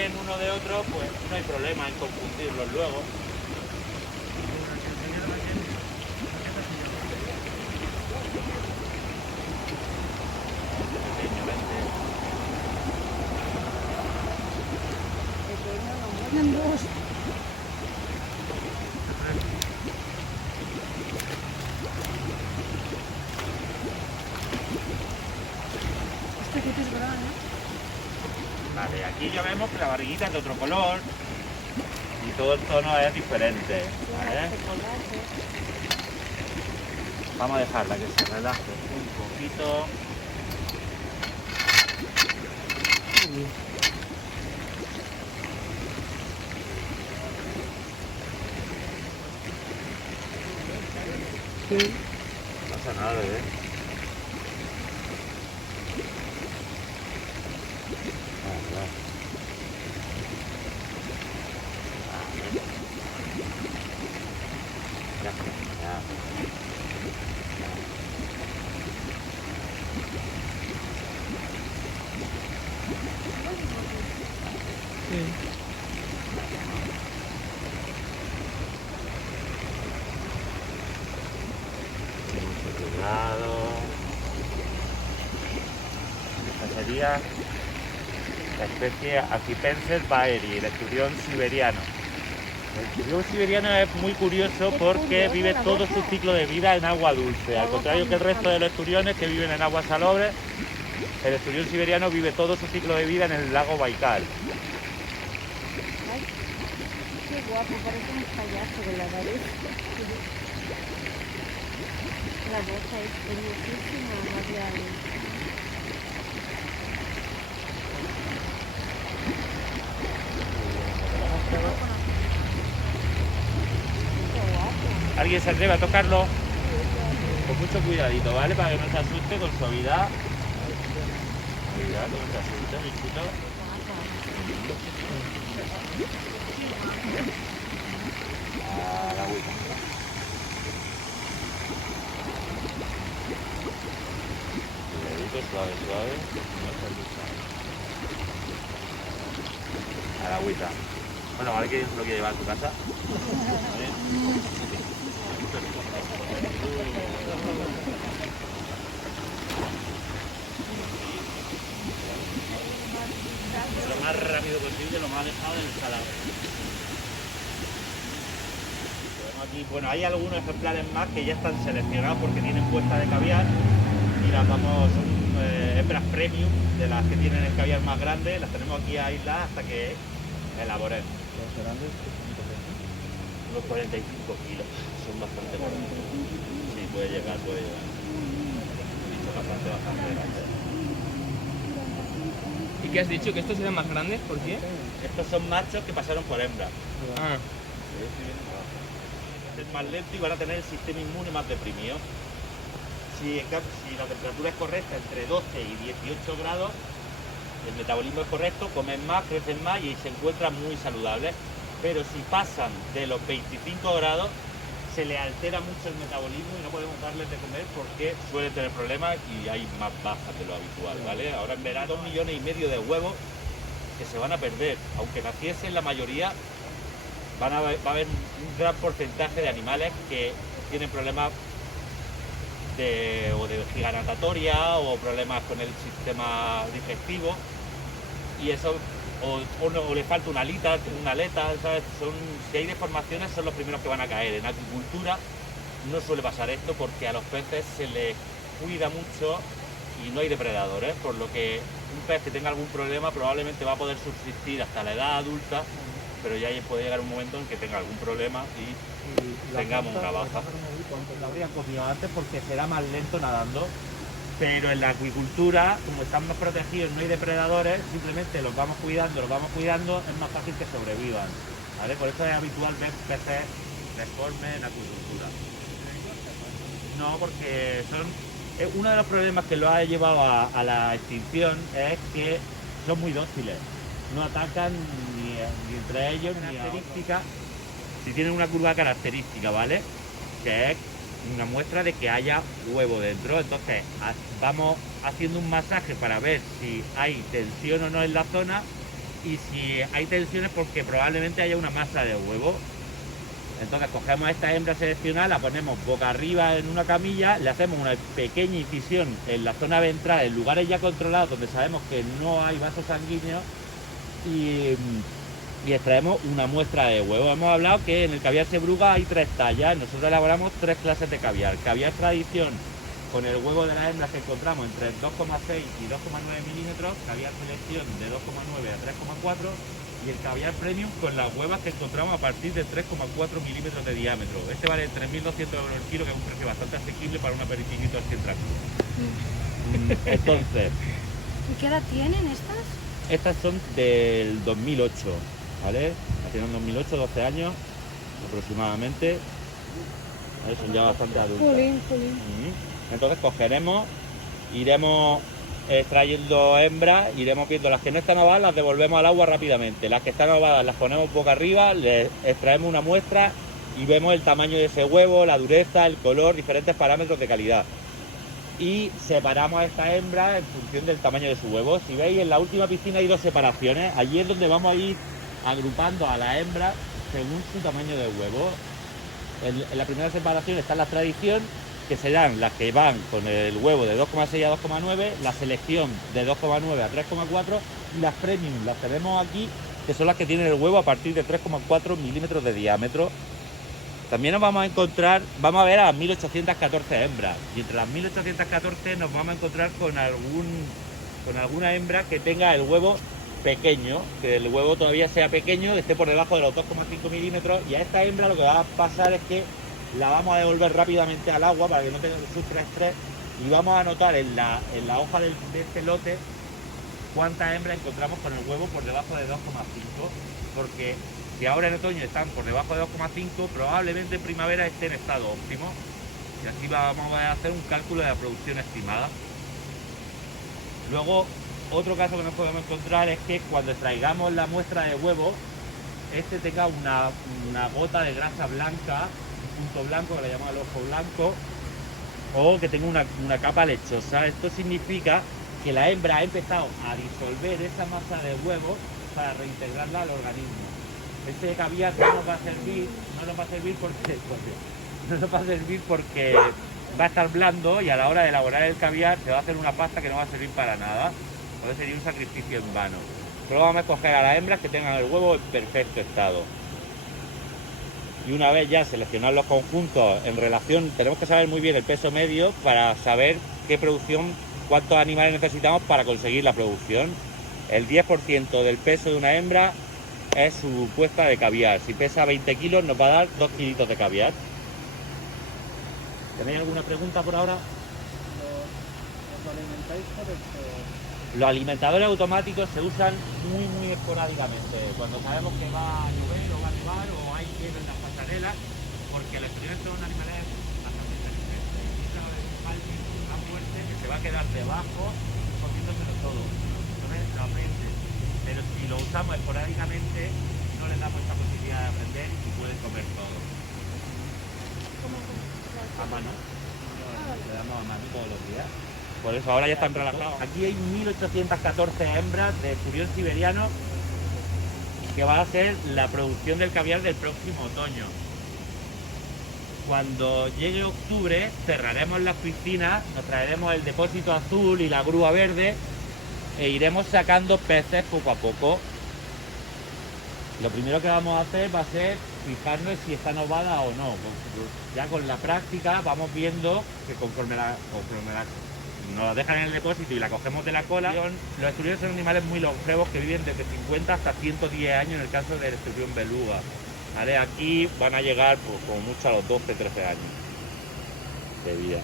bien uno de otro, pues no hay problema en confundirlos luego. Pequeño, vente. Pequeño, no, dos. Este que es grande, ¿no? Vale, aquí ya vemos que la barriguita es de otro color y todo el tono es diferente, ¿vale? Vamos a dejarla que se relaje un poquito. Sí. No pasa nada, bebé. Ya, ya. Sí. Mucho cuidado. Esta sería la especie Acipenses baeri, el esturión siberiano. El esturión siberiano es muy curioso porque vive todo su ciclo de vida en agua dulce, al contrario que el resto de los esturiones que viven en aguas salobres. El esturión siberiano vive todo su ciclo de vida en el lago Baikal. Ay, qué guapo, parece un payaso de la nariz. La boca es hermosísima, Mariano. Qué guapo. ¿Alguien se atreve a tocarlo? Con mucho cuidadito, ¿vale? Para que no se asuste, con suavidad. Suavidad, que no se asuste, bichito. A la agüita. Cuidadito, suave, suave. No se asusta. A la agüita. Bueno, ¿alguien lo quiere llevar a tu casa? ¿Vale? Lo más rápido posible, lo más alejado del salado. Aquí, bueno, hay algunos ejemplares más que ya están seleccionados porque tienen puesta de caviar y las vamos, son hembras premium de las que tienen el caviar más grande, las tenemos aquí aisladas hasta que elaboren. Los grandes, Unos 45 kilos, son bastante grandes. Sí, puede llegar, puede llegar. Bicho bastante grande. ¿y qué has dicho? ¿Que estos eran más grandes? ¿Por qué? Estos son machos que pasaron por hembras. Ah, Es más lento y van a tener el sistema inmune más deprimido. Si la temperatura es correcta, entre 12 y 18 grados, el metabolismo es correcto, comen más, crecen más y se encuentran muy saludables. Pero si pasan de los 25 grados, se le altera mucho el metabolismo y no podemos darles de comer porque suelen tener problemas y hay más bajas de lo habitual, ¿vale? Ahora en verano 2,5 millones de huevos que se van a perder. Aunque naciesen la mayoría, va a haber un gran porcentaje de animales que tienen problemas de vejiga natatoria o problemas con el sistema digestivo y eso o le falta una aleta, ¿sabes? Si hay deformaciones son los primeros que van a caer. En acuicultura no suele pasar esto porque a los peces se les cuida mucho y no hay depredadores, por lo que un pez que tenga algún problema probablemente va a poder subsistir hasta la edad adulta, pero ya puede llegar un momento en que tenga algún problema y tengamos una baja. Lo habrían comido antes porque será más lento nadando. Pero en la acuicultura, como están más protegidos, no hay depredadores, simplemente los vamos cuidando, es más fácil que sobrevivan, ¿vale? Por eso es habitual ver peces deformes en acuicultura. No, porque uno de los problemas que lo ha llevado a la extinción es que son muy dóciles, no atacan ni entre ellos ni características. Si tienen una curva característica, ¿vale? Que es una muestra de que haya huevo dentro. Entonces vamos haciendo un masaje para ver si hay tensión o no en la zona y si hay tensiones porque probablemente haya una masa de huevo. Entonces cogemos a esta hembra seleccionada, la ponemos boca arriba en una camilla, le hacemos una pequeña incisión en la zona ventral, en lugares ya controlados donde sabemos que no hay vasos sanguíneos, y extraemos una muestra de huevo. Hemos hablado que en el caviar Sebruga hay 3 tallas, nosotros elaboramos 3 clases de caviar. Caviar tradición, con el huevo de las hembras que encontramos entre 2,6 y 2,9 milímetros, caviar selección de 2,9 a 3,4, y el caviar premium con las huevas que encontramos a partir de 3,4 milímetros de diámetro. Este vale 3.200 euros el kilo, que es un precio bastante asequible para un aperitivito así en tranquilo. Entonces, ¿Y qué edad tienen estas? estas son del 2008, ¿vale? Tienen 2008, 12 años aproximadamente. ¿Vale? Son ya bastante adultas. Jolín. Entonces cogeremos, iremos extrayendo hembras, iremos viendo las que no están ovadas, las devolvemos al agua rápidamente. Las que están ovadas las ponemos boca arriba, les extraemos una muestra y vemos el tamaño de ese huevo, la dureza, el color, diferentes parámetros de calidad. Y separamos a esta hembra en función del tamaño de su huevo. Si veis, en la última piscina hay 2 separaciones. Allí es donde vamos a ir agrupando a la hembra según su tamaño de huevo. En la primera separación está la tradición, que serán las que van con el huevo de 2,6 a 2,9, la selección de 2,9 a 3,4 y las premium, las que vemos aquí, que son las que tienen el huevo a partir de 3,4 milímetros de diámetro. También nos vamos a encontrar, vamos a ver a las 1814 hembras, y entre las 1814 nos vamos a encontrar con alguna hembra que tenga el huevo pequeño, que el huevo todavía sea pequeño, esté por debajo de los 2,5 milímetros, y a esta hembra lo que va a pasar es que la vamos a devolver rápidamente al agua para que no sufra estrés, y vamos a anotar en la hoja de este lote cuántas hembras encontramos con el huevo por debajo de 2,5, porque si ahora en otoño están por debajo de 2,5, probablemente en primavera esté en estado óptimo, y así vamos a hacer un cálculo de la producción estimada. Luego, otro caso que nos podemos encontrar es que cuando extraigamos la muestra de huevo, este tenga una gota de grasa blanca, un punto blanco, que le llamamos el ojo blanco, o que tenga una capa lechosa. Esto significa que la hembra ha empezado a disolver esa masa de huevo para reintegrarla al organismo. Este caviar no nos va a servir porque va a estar blando, y a la hora de elaborar el caviar se va a hacer una pasta que no va a servir para nada. Entonces sería un sacrificio en vano. Solo vamos a escoger a las hembras que tengan el huevo en perfecto estado. Y una vez ya seleccionar los conjuntos en relación, tenemos que saber muy bien el peso medio para saber qué producción, cuántos animales necesitamos para conseguir la producción. El 10% del peso de una hembra es su puesta de caviar. Si pesa 20 kilos nos va a dar 2 kilitos de caviar. ¿Tenéis alguna pregunta por ahora? ¿Los alimentáis por Los alimentadores automáticos se usan muy esporádicamente, cuando sabemos que va a llover o va a nevar o hay hielo en las pasarelas, porque el experimento de un animal es bastante inteligente. Usa un palping tan fuerte que se va a quedar debajo comiéndoselo todo. Entonces lo aprende. Pero si lo usamos esporádicamente, no les damos esta posibilidad de aprender y pueden comer todo. A mano. Le damos a mano todos los días. Por eso ahora ya están relajados. Aquí hay 1814 hembras de esturión siberiano, que va a ser la producción del caviar del próximo otoño. Cuando llegue octubre cerraremos las piscinas, nos traeremos el depósito azul y la grúa verde e iremos sacando peces poco a poco. Lo primero que vamos a hacer va a ser fijarnos si están ovadas o no. Ya con la práctica vamos viendo que conforme nos la dejan en el depósito y la cogemos de la cola. Los esturión son animales muy longevos que viven desde 50 hasta 110 años en el caso del esturión beluga. ¿Vale? Aquí van a llegar pues, como mucho a los 12-13 años de vida.